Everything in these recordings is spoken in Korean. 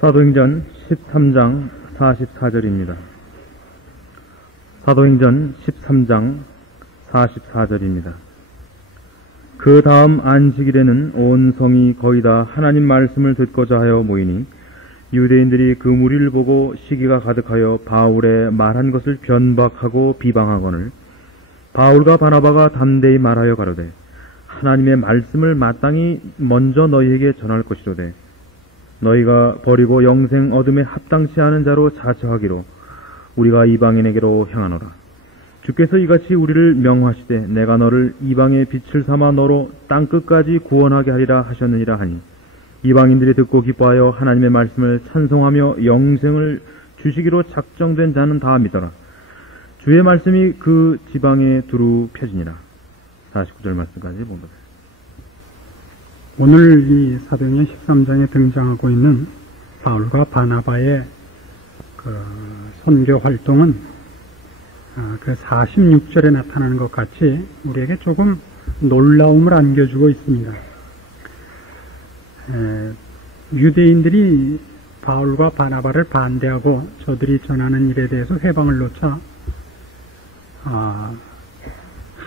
사도행전 13장 44절입니다. 사도행전 13장 44절입니다. 그 다음 안식일에는 온 성이 거의 다 하나님 말씀을 듣고자 하여 모이니 유대인들이 그 무리를 보고 시기가 가득하여 바울의 말한 것을 변박하고 비방하거늘 바울과 바나바가 담대히 말하여 가로되 하나님의 말씀을 마땅히 먼저 너희에게 전할 것이로되 너희가 버리고 영생 얻음에 합당치 않은 자로 자처하기로 우리가 이방인에게로 향하노라. 주께서 이같이 우리를 명하시되 내가 너를 이방의 빛을 삼아 너로 땅끝까지 구원하게 하리라 하셨느니라 하니 이방인들이 듣고 기뻐하여 하나님의 말씀을 찬송하며 영생을 주시기로 작정된 자는 다 믿어라. 주의 말씀이 그 지방에 두루 펴지니라. 49절 말씀까지 보겠습니다. 오늘 이 사도행전 13장에 등장하고 있는 바울과 바나바의 그 선교 활동은 그 46절에 나타나는 것 같이 우리에게 조금 놀라움을 안겨주고 있습니다. 유대인들이 바울과 바나바를 반대하고 저들이 전하는 일에 대해서 회방을 놓자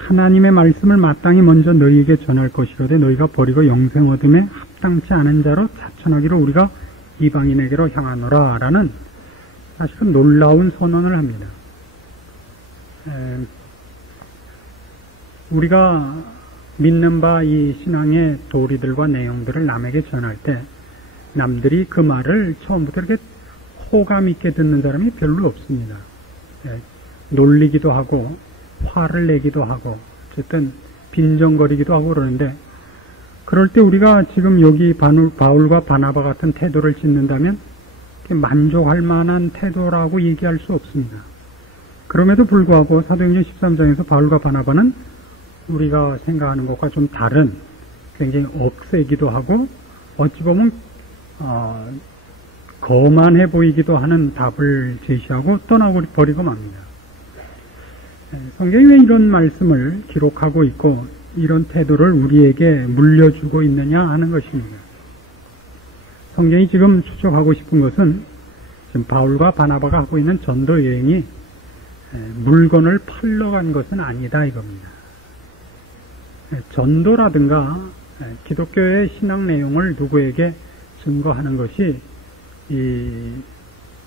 하나님의 말씀을 마땅히 먼저 너희에게 전할 것이로되 너희가 버리고 영생 얻음에 합당치 않은 자로 자천하기로 우리가 이방인에게로 향하노라 라는 사실은 놀라운 선언을 합니다. 우리가 믿는 바 이 신앙의 도리들과 내용들을 남에게 전할 때 남들이 그 말을 처음부터 이렇게 호감 있게 듣는 사람이 별로 없습니다. 놀리기도 하고 화를 내기도 하고 어쨌든 빈정거리기도 하고 그러는데 그럴 때 우리가 지금 여기 바울과 바나바 같은 태도를 짓는다면 만족할 만한 태도라고 얘기할 수 없습니다. 그럼에도 불구하고 사도행전 13장에서 바울과 바나바는 우리가 생각하는 것과 좀 다른 굉장히 억세기도 하고 어찌 보면 거만해 보이기도 하는 답을 제시하고 떠나고 버리고 맙니다. 성경이 왜 이런 말씀을 기록하고 있고 이런 태도를 우리에게 물려주고 있느냐 하는 것입니다. 성경이 지금 추적하고 싶은 것은 지금 바울과 바나바가 하고 있는 전도 여행이 물건을 팔러 간 것은 아니다 이겁니다. 전도라든가 기독교의 신앙 내용을 누구에게 증거하는 것이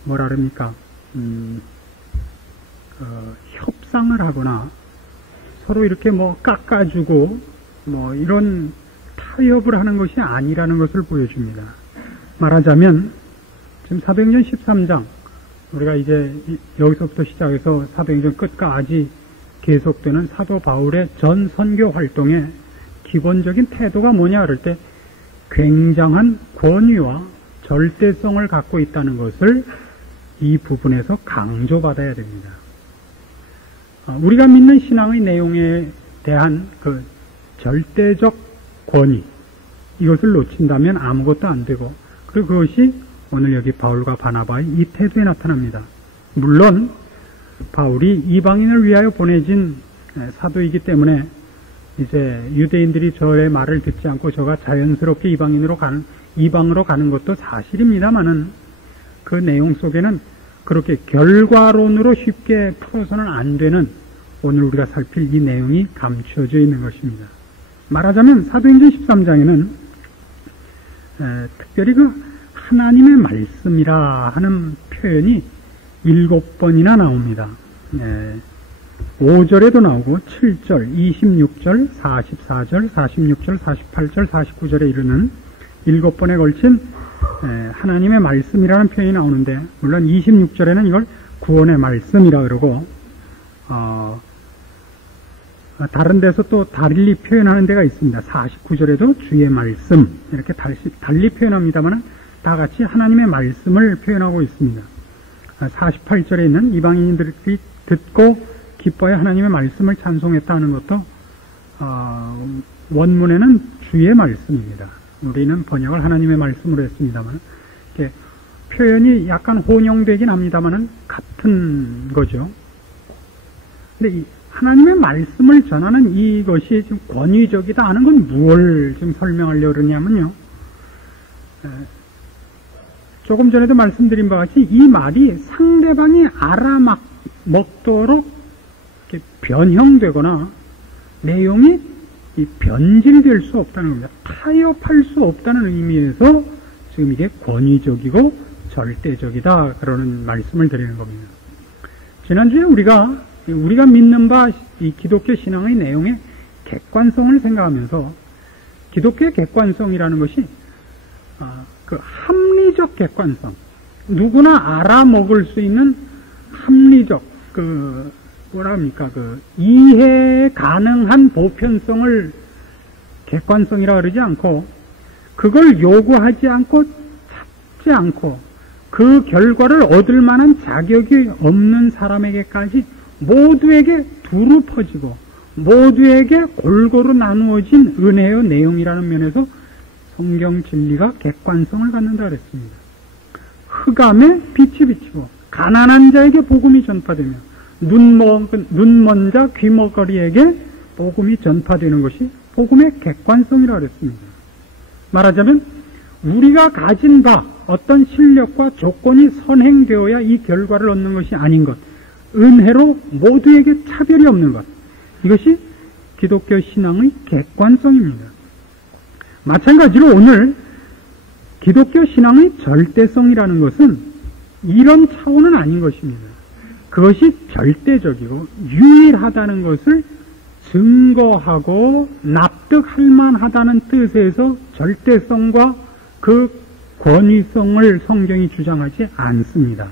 뭐라 그럽니까? 협상을 하거나 서로 이렇게 깎아주고 이런 타협을 하는 것이 아니라는 것을 보여줍니다. 말하자면 지금 사도행전 13장 우리가 이제 여기서부터 시작해서 사도행전 끝까지 계속되는 사도 바울의 전 선교 활동의 기본적인 태도가 뭐냐 그럴 때 굉장한 권위와 절대성을 갖고 있다는 것을 이 부분에서 강조받아야 됩니다. 우리가 믿는 신앙의 내용에 대한 그 절대적 권위 이것을 놓친다면 아무것도 안 되고 그리고 그것이 오늘 여기 바울과 바나바의 이 태도에 나타납니다. 물론 바울이 이방인을 위하여 보내진 사도이기 때문에 이제 유대인들이 저의 말을 듣지 않고 저가 자연스럽게 이방으로 가는 것도 사실입니다만은 그 내용 속에는 그렇게 결과론으로 쉽게 풀어서는 안 되는 오늘 우리가 살필 이 내용이 감춰져 있는 것입니다. 말하자면 사도행전 13장에는 특별히 그 하나님의 말씀이라 하는 표현이 7번이나 나옵니다. 5절에도 나오고 7절, 26절, 44절, 46절, 48절, 49절에 이르는 7번에 걸친 하나님의 말씀이라는 표현이 나오는데 물론 26절에는 이걸 구원의 말씀이라 그러고 다른 데서 또 달리 표현하는 데가 있습니다. 49절에도 주의 말씀 이렇게 달리 표현합니다만 다 같이 하나님의 말씀을 표현하고 있습니다. 48절에 있는 이방인들이 듣고 기뻐해 하나님의 말씀을 찬송했다 하는 것도 원문에는 주의 말씀입니다. 우리는 번역을 하나님의 말씀으로 했습니다만 표현이 약간 혼용되긴 합니다만 같은 거죠. 근데 이 하나님의 말씀을 전하는 이것이 지금 권위적이다 하는 건 무엇을 지금 설명하려고 그러냐면요. 조금 전에도 말씀드린 바와 같이 이 말이 상대방이 알아먹도록 이렇게 변형되거나 내용이 변질될 수 없다는 겁니다. 타협할 수 없다는 의미에서 지금 이게 권위적이고 절대적이다 그러는 말씀을 드리는 겁니다. 지난주에 우리가 믿는 바 이 기독교 신앙의 내용의 객관성을 생각하면서 기독교의 객관성이라는 것이 그 합리적 객관성, 누구나 알아먹을 수 있는 합리적 그 이해 가능한 보편성을 객관성이라 그러지 않고 그걸 요구하지 않고 찾지 않고 그 결과를 얻을 만한 자격이 없는 사람에게까지 모두에게 두루 퍼지고 모두에게 골고루 나누어진 은혜의 내용이라는 면에서 성경 진리가 객관성을 갖는다 그랬습니다. 흑암에 빛이 비치고 가난한 자에게 복음이 전파되며 눈먼 자 귀머거리에게 복음이 전파되는 것이 복음의 객관성이라 그랬습니다. 말하자면 우리가 가진 바 어떤 실력과 조건이 선행되어야 이 결과를 얻는 것이 아닌 것, 은혜로 모두에게 차별이 없는 것, 이것이 기독교 신앙의 객관성입니다. 마찬가지로 오늘 기독교 신앙의 절대성이라는 것은 이런 차원은 아닌 것입니다. 그것이 절대적이고 유일하다는 것을 증거하고 납득할 만하다는 뜻에서 절대성과 그 권위성을 성경이 주장하지 않습니다.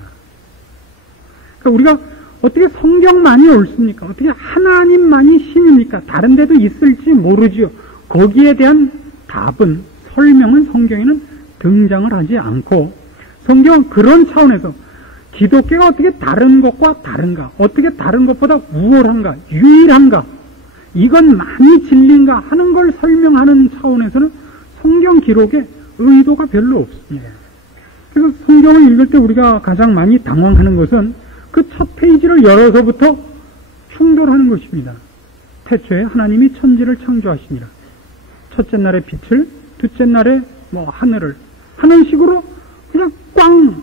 그러니까 우리가 어떻게 성경만이 옳습니까? 어떻게 하나님만이 신입니까? 다른 데도 있을지 모르지요. 거기에 대한 답은, 설명은 성경에는 등장을 하지 않고 성경은 그런 차원에서 기독교가 어떻게 다른 것과 다른가, 어떻게 다른 것보다 우월한가, 유일한가, 이건 많이 진리인가 하는 걸 설명하는 차원에서는 성경 기록에 의도가 별로 없습니다. 그래서 성경을 읽을 때 우리가 가장 많이 당황하는 것은 그 첫 페이지를 열어서부터 충돌하는 것입니다. 태초에 하나님이 천지를 창조하시니라. 첫째 날에 빛을, 둘째 날에 하늘을 하는 식으로 그냥 꽝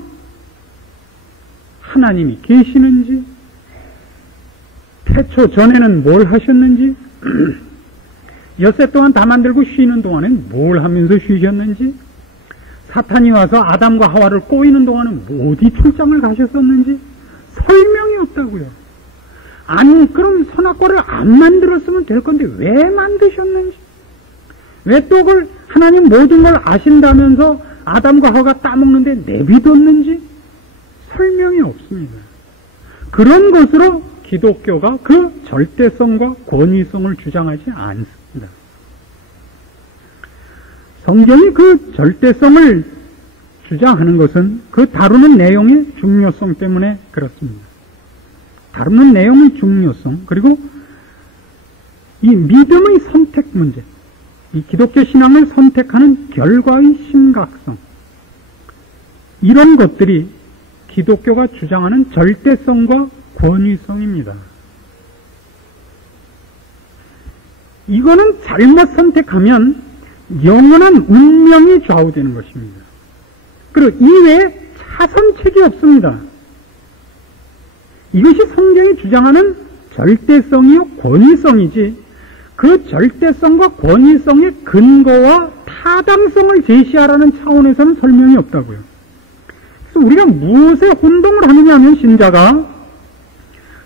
하나님이 계시는지, 태초 전에는 뭘 하셨는지, 엿새 동안 다 만들고 쉬는 동안엔 뭘 하면서 쉬셨는지, 사탄이 와서 아담과 하와를 꼬이는 동안은 어디 출장을 가셨었는지 설명이 없다고요. 아니 그럼 선악과를 안 만들었으면 될 건데 왜 만드셨는지, 왜 또 그걸 하나님 모든 걸 아신다면서 아담과 하와가 따먹는데 내비뒀는지 설명이 없습니다. 그런 것으로 기독교가 그 절대성과 권위성을 주장하지 않습니다. 성경이 그 절대성을 주장하는 것은 그 다루는 내용의 중요성 때문에 그렇습니다. 다루는 내용의 중요성, 그리고 이 믿음의 선택 문제, 이 기독교 신앙을 선택하는 결과의 심각성, 이런 것들이 기독교가 주장하는 절대성과 권위성입니다. 이거는 잘못 선택하면 영원한 운명이 좌우되는 것입니다. 그리고 이외에 차선책이 없습니다. 이것이 성경이 주장하는 절대성이요 권위성이지, 그 절대성과 권위성의 근거와 타당성을 제시하라는 차원에서는 설명이 없다고요. 그래서 우리가 무엇에 혼동을 하느냐 하면 신자가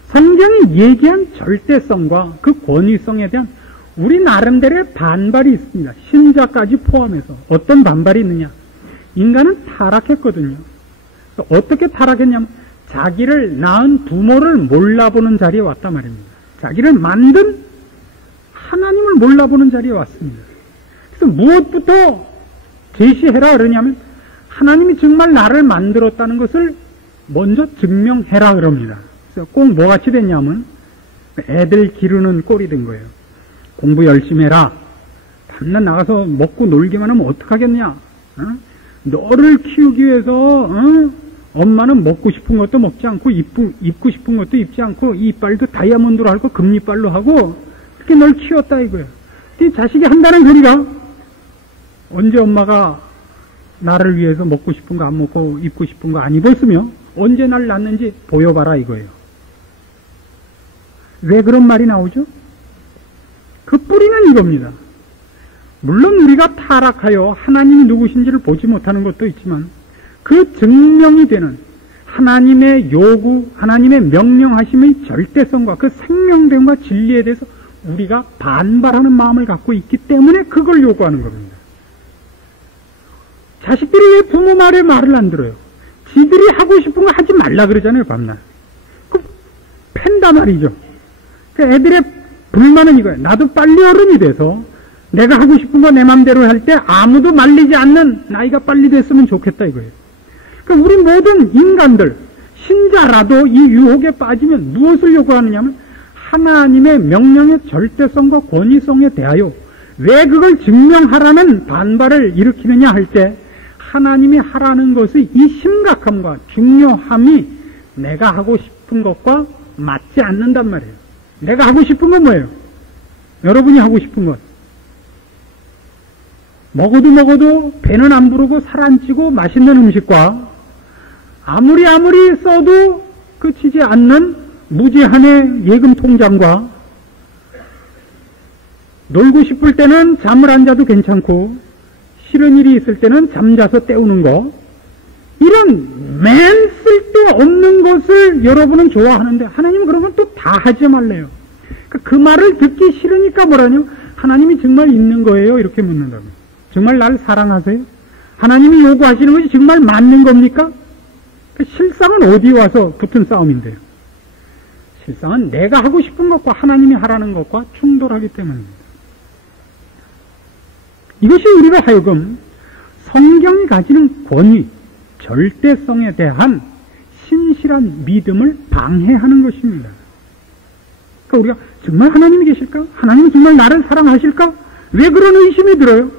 성경이 얘기한 절대성과 그 권위성에 대한 우리 나름대로의 반발이 있습니다. 신자까지 포함해서. 어떤 반발이 있느냐? 인간은 타락했거든요. 어떻게 타락했냐면 자기를 낳은 부모를 몰라보는 자리에 왔단 말입니다. 자기를 만든 하나님을 몰라보는 자리에 왔습니다. 그래서 무엇부터 제시해라 그러냐면 하나님이 정말 나를 만들었다는 것을 먼저 증명해라 그럽니다. 그래서 꼭 뭐같이 됐냐면 애들 기르는 꼴이 된 거예요. 공부 열심히 해라. 밤낮 나가서 먹고 놀기만 하면 어떡하겠냐? 너를 키우기 위해서 엄마는 먹고 싶은 것도 먹지 않고 입고 싶은 것도 입지 않고 이빨도 다이아몬드로 하고 금이빨로 하고 그렇게 널 키웠다 이거예요. 네 자식이 한다는 소리가 언제 엄마가 나를 위해서 먹고 싶은 거 안 먹고 입고 싶은 거 안 입었으며 언제 날 낳는지 보여봐라 이거예요. 왜 그런 말이 나오죠? 그 뿌리는 이겁니다. 물론 우리가 타락하여 하나님이 누구신지를 보지 못하는 것도 있지만 그 증명이 되는 하나님의 요구, 하나님의 명령하심의 절대성과 그 생명됨과 진리에 대해서 우리가 반발하는 마음을 갖고 있기 때문에 그걸 요구하는 겁니다. 자식들이 왜 부모 말을 안 들어요? 지들이 하고 싶은 거 하지 말라 그러잖아요, 밤낮. 그 팬다 말이죠. 그 애들의 불만은 이거예요. 나도 빨리 어른이 돼서 내가 하고 싶은 거 내 맘대로 할 때 아무도 말리지 않는 나이가 빨리 됐으면 좋겠다 이거예요. 그러니까 우리 모든 인간들, 신자라도 이 유혹에 빠지면 무엇을 요구하느냐면 하나님의 명령의 절대성과 권위성에 대하여 왜 그걸 증명하라는 반발을 일으키느냐 할 때 하나님이 하라는 것의 이 심각함과 중요함이 내가 하고 싶은 것과 맞지 않는단 말이에요. 내가 하고 싶은 건 뭐예요? 여러분이 하고 싶은 것. 먹어도 배는 안 부르고 살 안 찌고 맛있는 음식과 아무리 써도 그치지 않는 무제한의 예금 통장과 놀고 싶을 때는 잠을 안 자도 괜찮고 싫은 일이 있을 때는 잠자서 때우는 거, 이런 맨 쓸데없는 것을 여러분은 좋아하는데 하나님은 그런 건 또 다 하지 말래요. 그 말을 듣기 싫으니까 뭐라뇨? 하나님이 정말 있는 거예요? 이렇게 묻는다고. 정말 나를 사랑하세요? 하나님이 요구하시는 것이 정말 맞는 겁니까? 실상은 어디 와서 붙은 싸움인데요. 실상은 내가 하고 싶은 것과 하나님이 하라는 것과 충돌하기 때문입니다. 이것이 우리로 하여금 성경이 가지는 권위, 절대성에 대한 신실한 믿음을 방해하는 것입니다. 그러니까 우리가 정말 하나님이 계실까? 하나님은 정말 나를 사랑하실까? 왜 그런 의심이 들어요?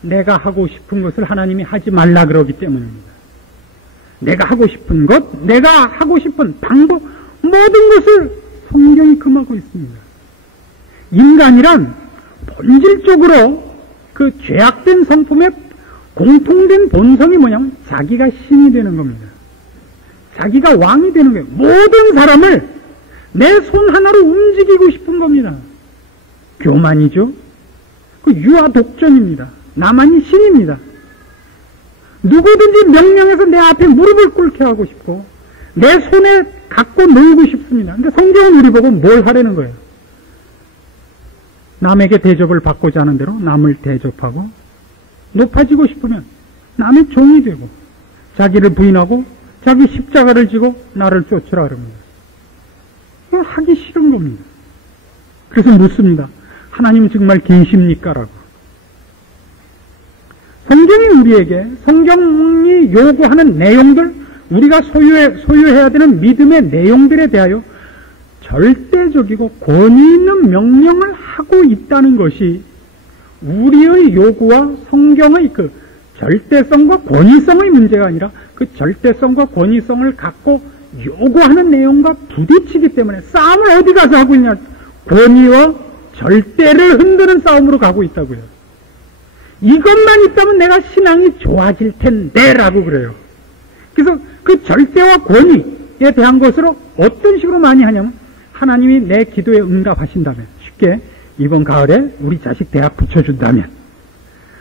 내가 하고 싶은 것을 하나님이 하지 말라 그러기 때문입니다. 내가 하고 싶은 것, 내가 하고 싶은 방법, 모든 것을 성경이 금하고 있습니다. 인간이란 본질적으로 그 죄악된 성품의 공통된 본성이 뭐냐면 자기가 신이 되는 겁니다. 자기가 왕이 되는 거예요. 모든 사람을 내 손 하나로 움직이고 싶은 겁니다. 교만이죠. 그 유아 독전입니다. 나만이 신입니다. 누구든지 명령해서 내 앞에 무릎을 꿇게 하고 싶고 내 손에 갖고 놀고 싶습니다. 근데 성경은 우리 보고 뭘 하라는 거예요? 남에게 대접을 받고자 하는 대로 남을 대접하고 높아지고 싶으면 남의 종이 되고 자기를 부인하고 자기 십자가를 지고 나를 쫓으라 그럽니다. 이거 하기 싫은 겁니다. 그래서 묻습니다. 하나님은 정말 계십니까? 라고. 성경이 우리에게 성경이 요구하는 내용들, 우리가 소유해야 되는 믿음의 내용들에 대하여 절대적이고 권위 있는 명령을 하고 있다는 것이 우리의 요구와 성경의 그 절대성과 권위성의 문제가 아니라 그 절대성과 권위성을 갖고 요구하는 내용과 부딪히기 때문에 싸움을 어디 가서 하고 있냐? 권위와 절대를 흔드는 싸움으로 가고 있다고요. 이것만 있다면 내가 신앙이 좋아질 텐데 라고 그래요. 그래서 그 절대와 권위에 대한 것으로 어떤 식으로 많이 하냐면 하나님이 내 기도에 응답하신다면, 쉽게 이번 가을에 우리 자식 대학 붙여준다면,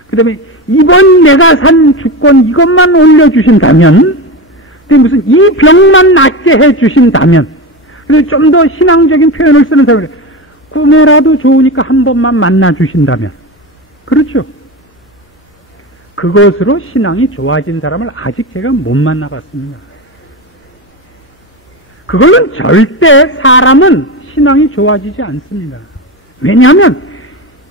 그 다음에 이번 내가 산 주권 이것만 올려주신다면, 무슨 이 병만 낫게 해주신다면, 그래서 좀 더 신앙적인 표현을 쓰는 사람이 꿈에라도 좋으니까 한 번만 만나주신다면, 그렇죠? 그것으로 신앙이 좋아진 사람을 아직 제가 못 만나봤습니다. 그걸로는 절대 사람은 신앙이 좋아지지 않습니다. 왜냐하면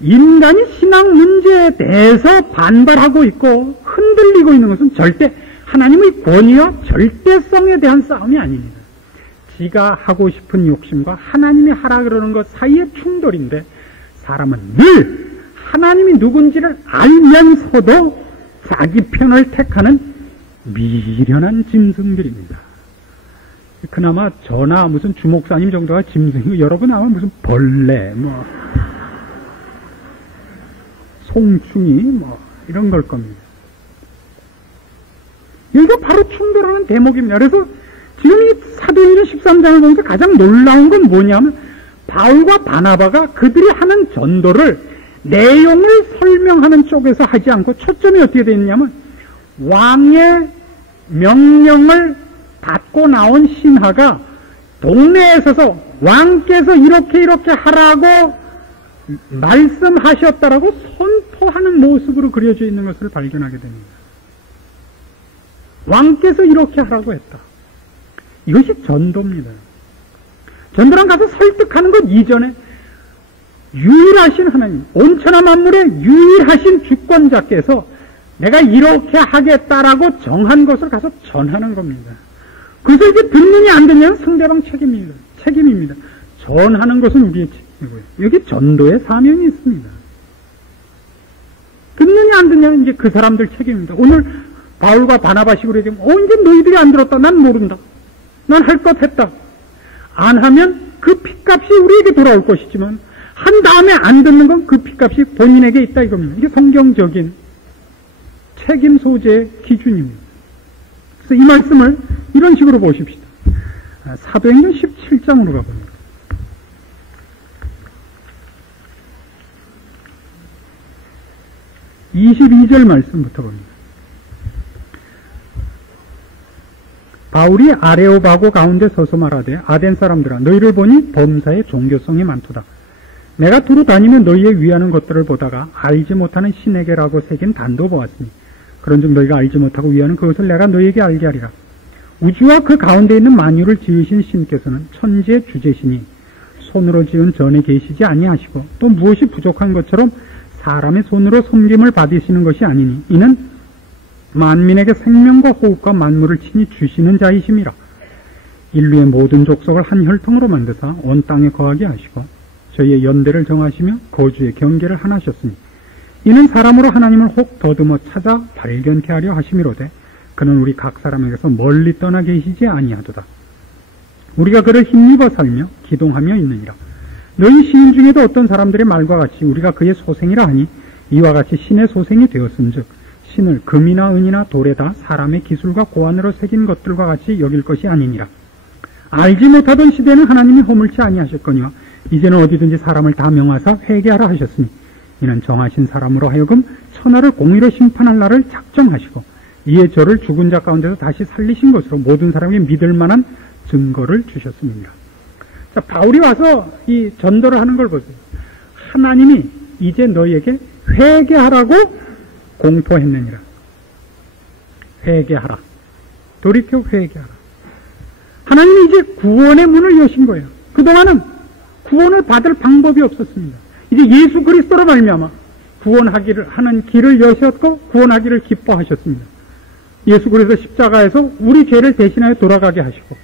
인간이 신앙 문제에 대해서 반발하고 있고 흔들리고 있는 것은 절대 하나님의 권위와 절대성에 대한 싸움이 아닙니다. 지가 하고 싶은 욕심과 하나님이 하라 그러는 것 사이의 충돌인데, 사람은 늘 하나님이 누군지를 알면서도 자기 편을 택하는 미련한 짐승들입니다. 그나마 저나 무슨 주목사님 정도가 짐승이고 여러분 아마 무슨 벌레, 송충이 이런 걸 겁니다. 여기가 바로 충돌하는 대목입니다. 그래서 지금 이 사도행전 13장을 보면서 가장 놀라운 건 뭐냐면 바울과 바나바가 그들이 하는 전도를 내용을 설명하는 쪽에서 하지 않고 초점이 어떻게 되어 있냐면 왕의 명령을 받고 나온 신하가 동네에 서서 왕께서 이렇게 하라고 말씀하셨다라고 선포하는 모습으로 그려져 있는 것을 발견하게 됩니다. 왕께서 이렇게 하라고 했다. 이것이 전도입니다. 전도란 가서 설득하는 것 이전에 유일하신 하나님, 온천하 만물의 유일하신 주권자께서 내가 이렇게 하겠다라고 정한 것을 가서 전하는 겁니다. 그래서 이게 듣느니 안 듣느냐는 상대방 책임입니다. 전하는 것은 우리의 책임이고요. 여기 전도의 사명이 있습니다. 듣느냐 안 듣느냐는 이제 그 사람들 책임입니다. 오늘 바울과 바나바식으로 얘기하면 이제 너희들이 안 들었다. 난 모른다. 난 할 것 했다. 안 하면 그 핏값이 우리에게 돌아올 것이지만 한 다음에 안 듣는 건 그 핏값이 본인에게 있다 이겁니다. 이게 성경적인 책임 소재의 기준입니다. 그래서 이 말씀을 이런 식으로 보십시다. 사도행전 17장으로 가봅니다. 22절 말씀부터 봅니다. 바울이 아레오바고 가운데 서서 말하되 아덴 사람들아 너희를 보니 범사에 종교성이 많도다. 내가 두루 다니며 너희의 위하는 것들을 보다가 알지 못하는 신에게라고 새긴 단도 보았으니 그런즉 너희가 알지 못하고 위하는 그것을 내가 너희에게 알게 하리라. 우주와 그 가운데 있는 만유를 지으신 신께서는 천지의 주제시니 손으로 지은 전에 계시지 아니하시고 또 무엇이 부족한 것처럼 사람의 손으로 섬김을 받으시는 것이 아니니 이는 만민에게 생명과 호흡과 만물을 친히 주시는 자이심이라. 인류의 모든 족속을 한 혈통으로 만드사 온 땅에 거하게 하시고 저희의 연대를 정하시며 거주의 경계를 하나셨으니 이는 사람으로 하나님을 혹 더듬어 찾아 발견케 하려 하심이로되 그는 우리 각 사람에게서 멀리 떠나 계시지 아니하도다. 우리가 그를 힘입어 살며 기동하며 있느니라. 너희 시인 중에도 어떤 사람들의 말과 같이 우리가 그의 소생이라 하니 이와 같이 신의 소생이 되었은즉 신을 금이나 은이나 돌에다 사람의 기술과 고안으로 새긴 것들과 같이 여길 것이 아니니라. 알지 못하던 시대는 하나님이 허물지 아니하셨거니와 이제는 어디든지 사람을 다 명하사 회개하라 하셨으니 이는 정하신 사람으로 하여금 천하를 공의로 심판할 날을 작정하시고 이에 저를 죽은 자 가운데서 다시 살리신 것으로 모든 사람에게 믿을 만한 증거를 주셨습니다. 자, 바울이 와서 이 전도를 하는 걸 보세요. 하나님이 이제 너희에게 회개하라고 공포했느니라. 회개하라. 돌이켜 회개하라. 하나님이 이제 구원의 문을 여신 거예요. 그동안은 구원을 받을 방법이 없었습니다. 이제 예수 그리스도로 말미암아 구원하기를 하는 길을 여셨고 구원하기를 기뻐하셨습니다. 예수 그리스도 십자가에서 우리 죄를 대신하여 돌아가게 하시고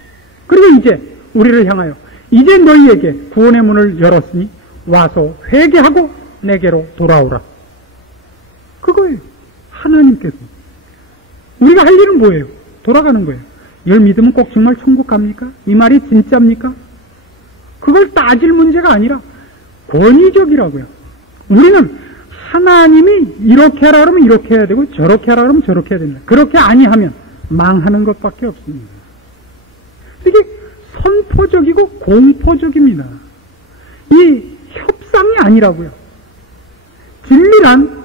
그리고 이제 우리를 향하여 이제 너희에게 구원의 문을 열었으니 와서 회개하고 내게로 돌아오라. 그거예요. 하나님께서. 우리가 할 일은 뭐예요? 돌아가는 거예요. 이걸 믿으면 꼭 정말 천국 갑니까? 이 말이 진짜입니까? 그걸 따질 문제가 아니라 권위적이라고요. 우리는 하나님이 이렇게 하라 그러면 이렇게 해야 되고 저렇게 하라 그러면 저렇게 해야 됩니다. 그렇게 아니하면 망하는 것밖에 없습니다. 이게 선포적이고 공포적입니다. 이 협상이 아니라고요. 진리란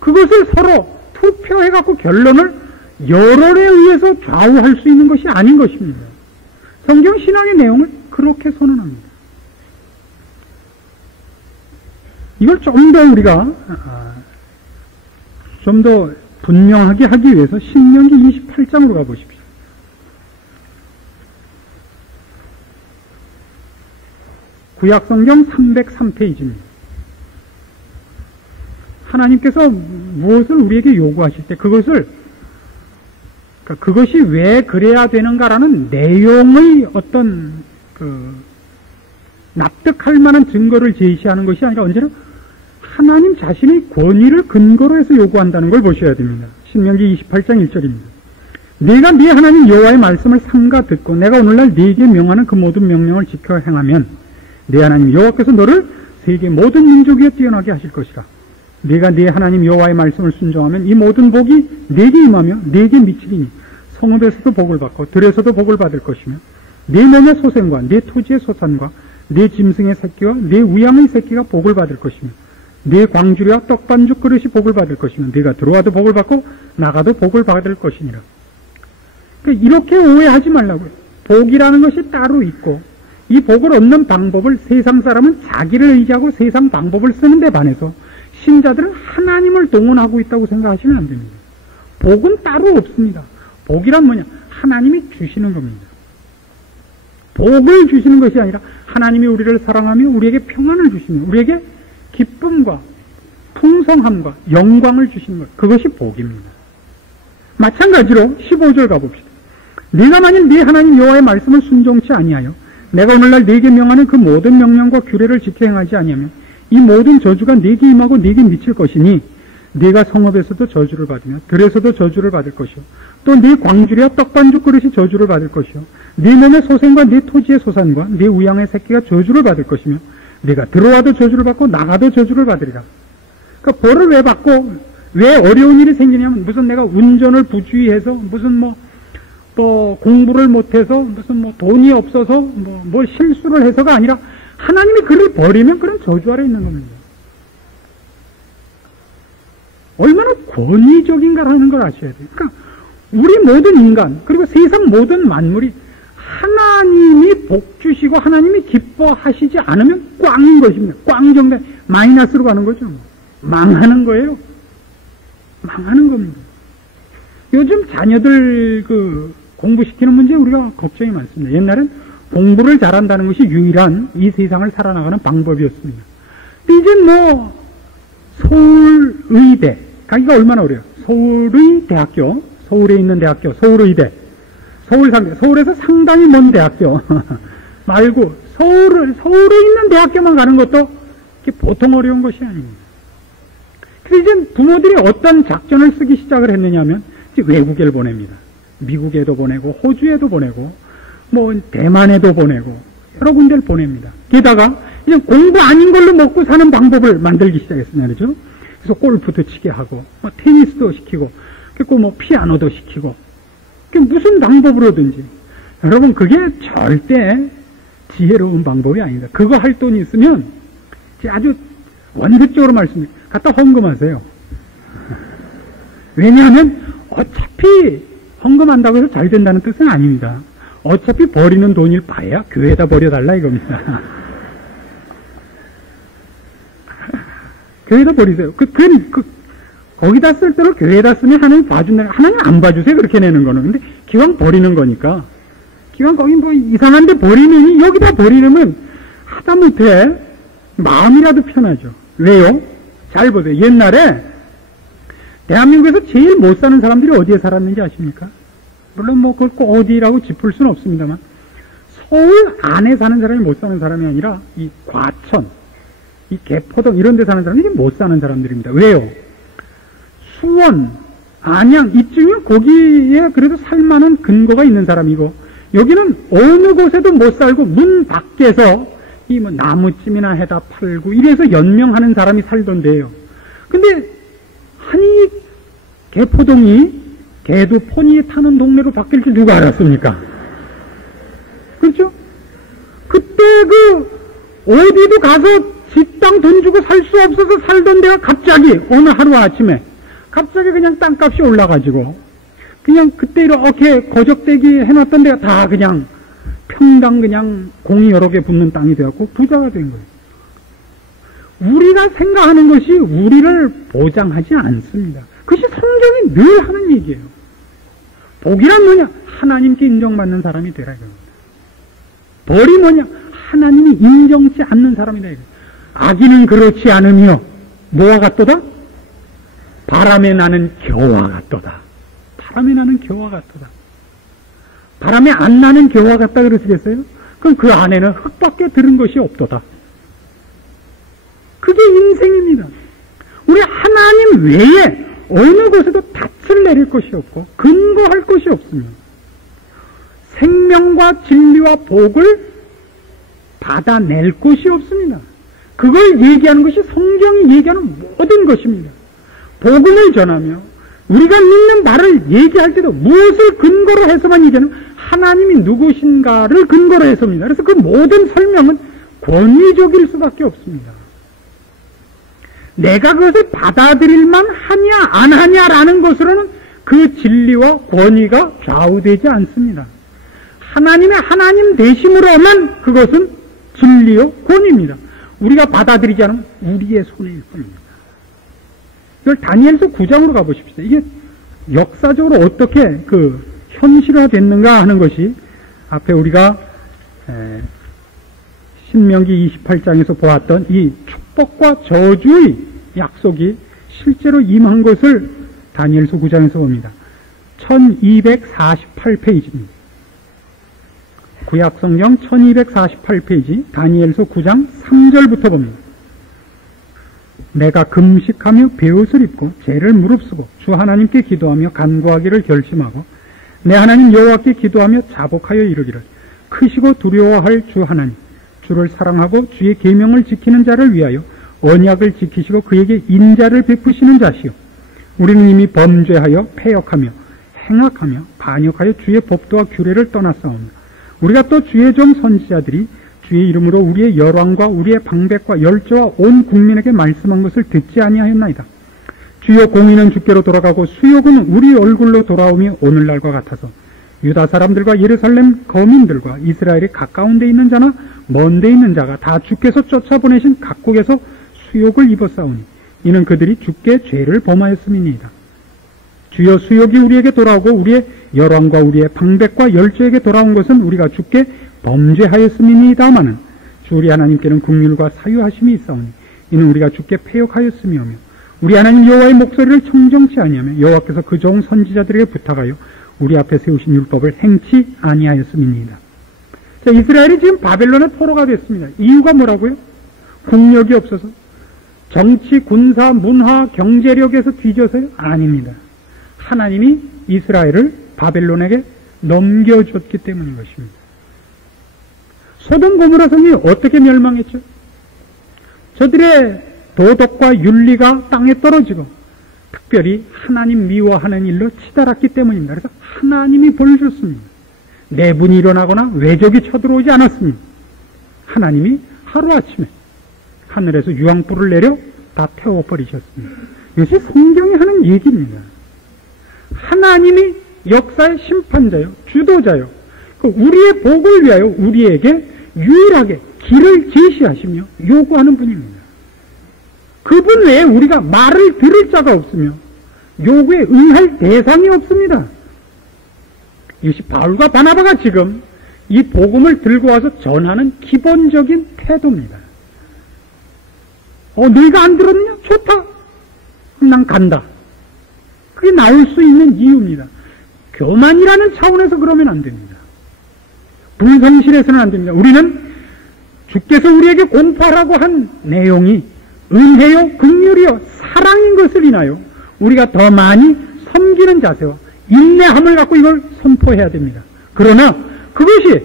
그것을 서로 투표해갖고 결론을 여론에 의해서 좌우할 수 있는 것이 아닌 것입니다. 성경 신앙의 내용을 그렇게 선언합니다. 이걸 좀 더 우리가 좀 더 분명하게 하기 위해서 신명기 28장으로 가보십시오. 구약성경 303페이지입니다. 하나님께서 무엇을 우리에게 요구하실 때 그것이 왜 그래야 되는가라는 내용의 어떤 납득할 만한 증거를 제시하는 것이 아니라 언제나 하나님 자신의 권위를 근거로 해서 요구한다는 걸 보셔야 됩니다. 신명기 28장 1절입니다. 네가 네 하나님 여호와의 말씀을 삼가 듣고 내가 오늘날 네게 명하는 그 모든 명령을 지켜 행하면 네 하나님 여호와께서 너를 세계 모든 민족 위에 뛰어나게 하실 것이라. 네가 네 하나님 여호와의 말씀을 순종하면 이 모든 복이 네게 임하며 네게 미치리니 성읍에서도 복을 받고 들에서도 복을 받을 것이며 네 몸의 소생과 네 토지의 소산과 네 짐승의 새끼와 네 우양의 새끼가 복을 받을 것이며 네 광주리와 떡반죽 그릇이 복을 받을 것이며 네가 들어와도 복을 받고 나가도 복을 받을 것이니라. 그러니까 이렇게 오해하지 말라고요. 복이라는 것이 따로 있고 이 복을 얻는 방법을 세상 사람은 자기를 의지하고 세상 방법을 쓰는 데 반해서 신자들은 하나님을 동원하고 있다고 생각하시면 안 됩니다. 복은 따로 없습니다. 복이란 뭐냐? 하나님이 주시는 겁니다. 복을 주시는 것이 아니라 하나님이 우리를 사랑하며 우리에게 평안을 주시며 우리에게 기쁨과 풍성함과 영광을 주시는 것, 그것이 복입니다. 마찬가지로 15절 가봅시다. 네가 만일 네 하나님 여호와의 말씀을 순종치 아니하여 내가 오늘날 네게 명하는 그 모든 명령과 규례를 지켜 행하지 아니하면 이 모든 저주가 네게 임하고 네게 미칠 것이니 네가 성읍에서도 저주를 받으며 들에서도 저주를 받을 것이요 또 네 광주리와 떡반죽 그릇이 저주를 받을 것이요 네 몸의 소생과 네 토지의 소산과 네 우양의 새끼가 저주를 받을 것이며 네가 들어와도 저주를 받고 나가도 저주를 받으리라. 그러니까 벌을 왜 받고 왜 어려운 일이 생기냐면 무슨 내가 운전을 부주의해서 무슨 뭐 공부를 못해서 무슨 뭐 돈이 없어서 뭐 실수를 해서가 아니라 하나님이 그를 버리면 그런 저주 아래 있는 겁니다. 얼마나 권위적인가라는 걸 아셔야 돼요. 그러니까 우리 모든 인간 그리고 세상 모든 만물이 하나님이 복 주시고 하나님이 기뻐하시지 않으면 꽝인 것입니다. 꽝 정도 마이너스로 가는 거죠. 망하는 거예요. 망하는 겁니다. 요즘 자녀들 공부시키는 문제에 우리가 걱정이 많습니다. 옛날엔 공부를 잘한다는 것이 유일한 이 세상을 살아나가는 방법이었습니다. 근데 이제 서울의대 가기가 얼마나 어려워요. 서울의 대학교, 서울에 있는 대학교, 서울의대, 서울에서 상당히 먼 대학교 말고 서울에 있는 대학교만 가는 것도 보통 어려운 것이 아닙니다. 그래서 이제 부모들이 어떤 작전을 쓰기 시작을 했느냐면 외국에를 보냅니다. 미국에도 보내고 호주에도 보내고 대만에도 보내고 여러 군데를 보냅니다. 게다가 이제 공부 아닌 걸로 먹고 사는 방법을 만들기 시작했습니다. 그렇죠? 그래서 골프도 치게 하고 테니스도 시키고 그리고 피아노도 시키고 무슨 방법으로든지 여러분 그게 절대 지혜로운 방법이 아닙니다. 그거 할 돈이 있으면 아주 원칙적으로 말씀드립니다. 갖다 헌금하세요. 왜냐하면 어차피 헌금한다고 해서 잘 된다는 뜻은 아닙니다. 어차피 버리는 돈일 바에야 교회에다 버려달라 이겁니다. 교회에다 버리세요. 거기다 쓸 때로 교회에다 쓰면 하나님 봐준다. 하나님 안 봐주세요. 그렇게 내는 거는. 근데 기왕 버리는 거니까. 기왕 거기 이상한 데 버리느니 여기다 버리려면 하다못해 마음이라도 편하죠. 왜요? 잘 보세요. 옛날에 대한민국에서 제일 못 사는 사람들이 어디에 살았는지 아십니까? 물론 그걸 꼭 어디라고 짚을 수는 없습니다만 서울 안에 사는 사람이 못 사는 사람이 아니라 이 과천, 이 개포동 이런 데 사는 사람들이 못 사는 사람들입니다. 왜요? 수원, 안양 이쯤이면 거기에 그래도 살만한 근거가 있는 사람이고 여기는 어느 곳에도 못 살고 문 밖에서 나무찜이나 해다 팔고 이래서 연명하는 사람이 살던데요. 근데 한이 개포동이 개도 포니 타는 동네로 바뀔 줄 누가 알았습니까? 그렇죠? 그때 어디도 가서 집땅 돈 주고 살 수 없어서 살던 데가 갑자기 어느 하루 아침에 갑자기 그냥 땅값이 올라가지고 그냥 그때 이렇게 거적대기 해놨던 데가 다 그냥 평당 그냥 공이 여러 개 붙는 땅이 되었고 부자가 된 거예요. 우리가 생각하는 것이 우리를 보장하지 않습니다. 그것이 성경이 늘 하는 얘기예요. 복이란 뭐냐? 하나님께 인정받는 사람이 되라 이겁니다. 벌이 뭐냐? 하나님이 인정치 않는 사람이다 이거예요. 악인은 그렇지 않으며 뭐와 같도다? 바람에 나는 겨와 같도다. 바람에 나는 겨와 같도다. 바람에 안 나는 겨와 같다 그러시겠어요? 그럼 그 안에는 흙밖에 들은 것이 없도다. 그게 인생입니다. 우리 하나님 외에 어느 곳에도 닻을 내릴 것이 없고 근거할 것이 없습니다. 생명과 진리와 복을 받아낼 곳이 없습니다. 그걸 얘기하는 것이 성경이 얘기하는 모든 것입니다. 복음을 전하며 우리가 믿는 바를 얘기할 때도 무엇을 근거로 해서만 얘기하는, 하나님이 누구신가를 근거로 해서입니다. 그래서 그 모든 설명은 권위적일 수밖에 없습니다. 내가 그것을 받아들일만 하냐 안 하냐라는 것으로는 그 진리와 권위가 좌우되지 않습니다. 하나님의 하나님 되심으로만 그것은 진리요 권위입니다. 우리가 받아들이지 않으면 우리의 손해일 뿐입니다. 이걸 다니엘서 9장으로 가보십시다. 이게 역사적으로 어떻게 현실화됐는가 하는 것이 앞에 우리가 신명기 28장에서 보았던 이 축복과 저주의 약속이 실제로 임한 것을 다니엘서 9장에서 봅니다. 1248페이지입니다. 구약성경 1248페이지 다니엘서 9장 3절부터 봅니다. 내가 금식하며 베옷을 입고 죄를 무릅쓰고 주 하나님께 기도하며 간구하기를 결심하고 내 하나님 여호와께 기도하며 자복하여 이르기를, 크시고 두려워할 주 하나님, 주를 사랑하고 주의 계명을 지키는 자를 위하여 언약을 지키시고 그에게 인자를 베푸시는 자시요, 우리는 이미 범죄하여 패역하며 행악하며 반역하여 주의 법도와 규례를 떠났사옵니다. 우리가 또 주의 종 선지자들이 주의 이름으로 우리의 열왕과 우리의 방백과 열조와 온 국민에게 말씀한 것을 듣지 아니하였나이다. 주여, 공의는 주께로 돌아가고 수욕은 우리 얼굴로 돌아오며 오늘날과 같아서 유다 사람들과 예루살렘 거민들과 이스라엘이 가까운 데 있는 자나 먼 데 있는 자가 다 주께서 쫓아보내신 각국에서 수욕을 입었사오니 이는 그들이 주께 죄를 범하였음이니이다. 주여, 수욕이 우리에게 돌아오고 우리의 열왕과 우리의 방백과 열조에게 돌아온 것은 우리가 주께 범죄하였음이니이다마는 주 우리 하나님께는 긍휼과 사유하심이 있사오니 이는 우리가 주께 패역하였음이오며 우리 하나님 여호와의 목소리를 청정치 아니하며 여호와께서 그 종 선지자들에게 부탁하여 우리 앞에 세우신 율법을 행치 아니하였음이니이다. 자, 이스라엘이 지금 바벨론의 포로가 됐습니다. 이유가 뭐라고요? 국력이 없어서, 정치, 군사, 문화, 경제력에서 뒤져서요? 아닙니다. 하나님이 이스라엘을 바벨론에게 넘겨줬기 때문인 것입니다. 소돔 고모라 성이 어떻게 멸망했죠? 저들의 도덕과 윤리가 땅에 떨어지고 특별히 하나님 미워하는 일로 치달았기 때문입니다. 그래서 하나님이 벌을 줬습니다. 내분이 일어나거나 외적이 쳐들어오지 않았습니다. 하나님이 하루아침에 하늘에서 유황불을 내려 다 태워버리셨습니다. 이것이 성경이 하는 얘기입니다. 하나님이 역사의 심판자요, 주도자요, 우리의 복을 위하여 우리에게 유일하게 길을 제시하시며 요구하는 분입니다. 그분 외에 우리가 말을 들을 자가 없으며 요구에 응할 대상이 없습니다. 이것이 바울과 바나바가 지금 이 복음을 들고 와서 전하는 기본적인 태도입니다. 너희가 안 들었느냐? 좋다. 그럼 난 간다. 그게 나올 수 있는 이유입니다. 교만이라는 차원에서 그러면 안 됩니다. 불성실해서는 안 됩니다. 우리는 주께서 우리에게 공포하라고 한 내용이 은혜요, 긍휼이요, 사랑인 것을 인하여 우리가 더 많이 섬기는 자세와 인내함을 갖고 이걸 선포해야 됩니다. 그러나 그것이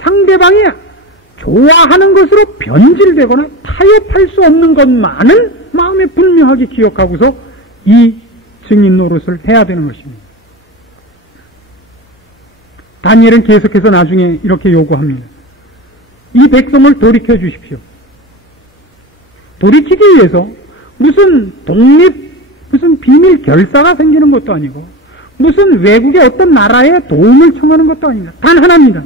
상대방이 좋아하는 것으로 변질되거나 타협할 수 없는 것만은 마음에 분명하게 기억하고서 이 증인 노릇을 해야 되는 것입니다. 다니엘은 계속해서 나중에 이렇게 요구합니다. 이 백성을 돌이켜 주십시오. 돌이키기 위해서 무슨 무슨 비밀 결사가 생기는 것도 아니고 무슨 외국의 어떤 나라의 도움을 청하는 것도 아닙니다. 단 하나입니다.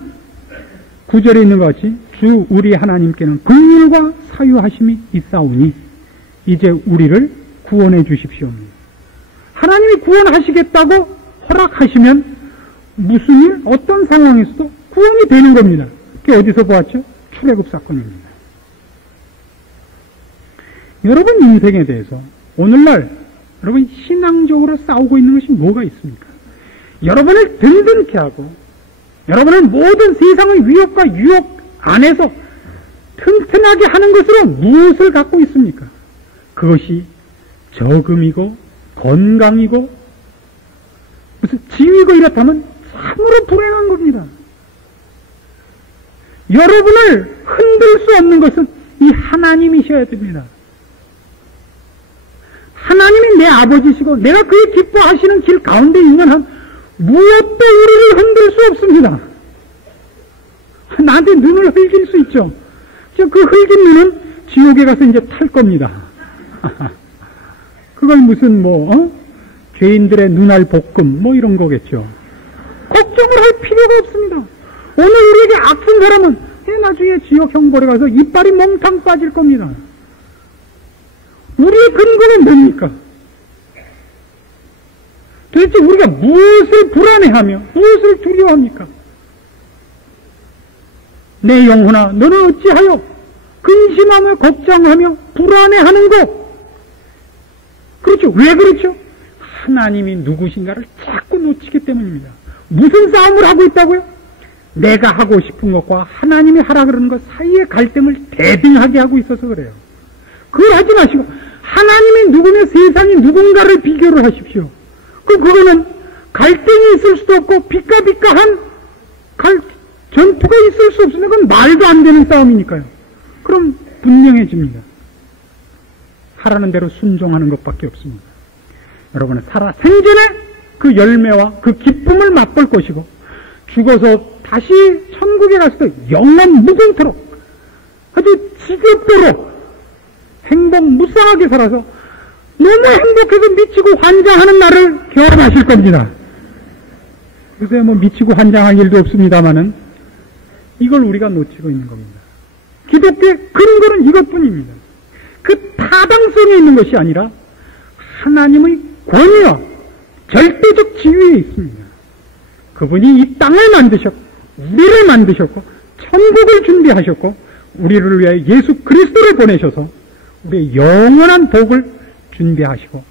9절에 있는 것 같이 주 우리 하나님께는 긍휼과 사유하심이 있사오니 이제 우리를 구원해 주십시오. 하나님이 구원하시겠다고 허락하시면 무슨 일, 어떤 상황에서도 구원이 되는 겁니다. 그게 어디서 보았죠? 출애굽 사건입니다. 여러분 인생에 대해서 오늘날 여러분 신앙적으로 싸우고 있는 것이 뭐가 있습니까? 여러분을 든든케 하고 여러분을 모든 세상의 위협과 유혹 안에서 튼튼하게 하는 것으로 무엇을 갖고 있습니까? 그것이 저금이고 건강이고 무슨 지위고 이렇다면 참으로 불행한 겁니다. 여러분을 흔들 수 없는 것은 이 하나님이셔야 됩니다. 하나님이 내 아버지시고 내가 그의 기뻐하시는 길 가운데 있는 한 무엇도 우리를 흔들 수 없습니다. 나한테 눈을 흘길 수 있죠. 그 흘긴 눈은 지옥에 가서 이제 탈 겁니다. 그걸 무슨 죄인들의 눈알 볶음 이런 거겠죠. 걱정을 할 필요가 없습니다. 오늘 우리에게 악한 사람은 나중에 지옥 형벌에 가서 이빨이 몽탕 빠질 겁니다. 우리의 근거는 뭡니까? 도대체 우리가 무엇을 불안해하며 무엇을 두려워합니까? 내 영혼아 너는 어찌하여 근심하며 걱정하며 불안해하는고? 그렇죠. 왜 그렇죠? 하나님이 누구신가를 자꾸 놓치기 때문입니다. 무슨 싸움을 하고 있다고요? 내가 하고 싶은 것과 하나님이 하라 그러는 것 사이의 갈등을 대등하게 하고 있어서 그래요. 그걸 하지 마시고 하나님이 누구며 세상이 누군가를 비교를 하십시오. 그거는 갈등이 있을 수도 없고 비까비까한 전투가 있을 수 없으면 그건 말도 안 되는 싸움이니까요. 그럼 분명해집니다. 하라는 대로 순종하는 것밖에 없습니다. 여러분은 생전에 그 열매와 그 기쁨을 맛볼 것이고 죽어서 다시 천국에 갔을 때 영원 무궁토록 아주 지겹도록 행복무쌍하게 살아서 너무 행복해서 미치고 환장하는 날을 경험하실 겁니다. 그래서 미치고 환장할 일도 없습니다만은 이걸 우리가 놓치고 있는 겁니다. 기독교의 근거는 이것뿐입니다. 그 타당성에 있는 것이 아니라 하나님의 권위와 절대적 지위에 있습니다. 그분이 이 땅을 만드셨고 우리를 만드셨고 천국을 준비하셨고 우리를 위하여 예수 그리스도를 보내셔서 우리의 영원한 복을 준비하시고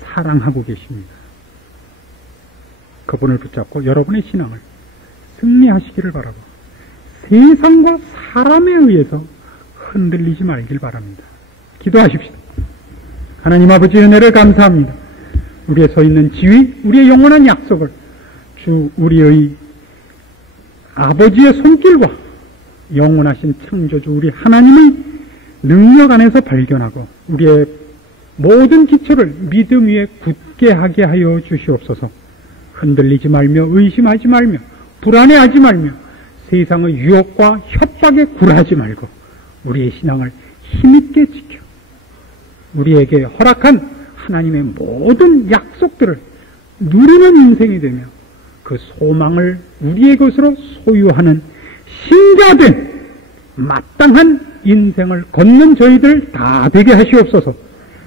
사랑하고 계십니다. 그분을 붙잡고 여러분의 신앙을 승리하시기를 바라고 세상과 사람에 의해서 흔들리지 말길 바랍니다. 기도하십시다. 하나님 아버지 은혜를 감사합니다. 우리의 서 있는 지위, 우리의 영원한 약속을 주 우리의 아버지의 손길과 영원하신 창조주 우리 하나님의 능력 안에서 발견하고 우리의 모든 기초를 믿음 위에 굳게 하게 하여 주시옵소서. 흔들리지 말며 의심하지 말며 불안해하지 말며 세상의 유혹과 협박에 굴하지 말고 우리의 신앙을 힘있게 지켜 우리에게 허락한 하나님의 모든 약속들을 누리는 인생이 되며 그 소망을 우리의 것으로 소유하는 신자된 마땅한 인생을 걷는 저희들 다 되게 하시옵소서.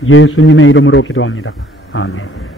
예수님의 이름으로 기도합니다. 아멘.